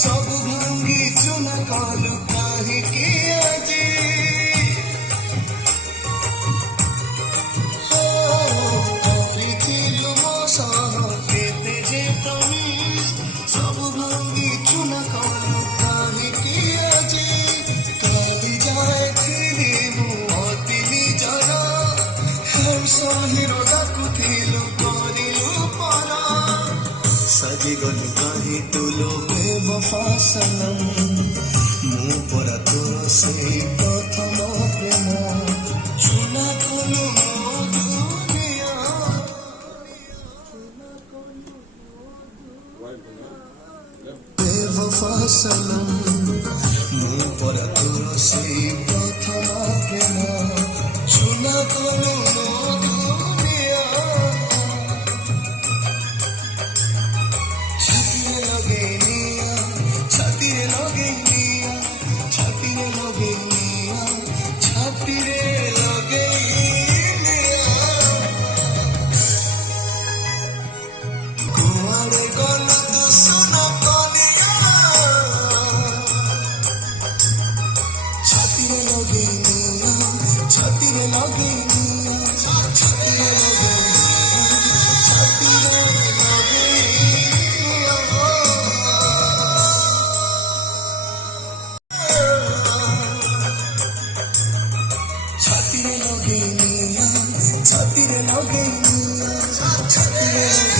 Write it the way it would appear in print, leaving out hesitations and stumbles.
सब भांगी चुना कालू काहे के आजे हो प्रीतिलु मोसा केते जे प्रमिस सब भांगी चुना कालू काहे के आजे काली जाए थिली मुआतिली जरा हम सहिरो दाकुथिलु करिलु परा सजी गलु काहे तुलो बेवफा सनम मु परा तोर से प्रथम प्रेम चुना कलु मो दुनिया बेवफा सनम मु परा तोर से प्रथम प्रेम चुना कलु मो दुनिया छातीरे लगे निया कुआरे गला तो सुना कलिया छातीरे लगे निया छातीरे लगे निया छातीरे लगे छातीरे लगे छातीरे लगे निया छातीरे लगे निया छातीरे लगे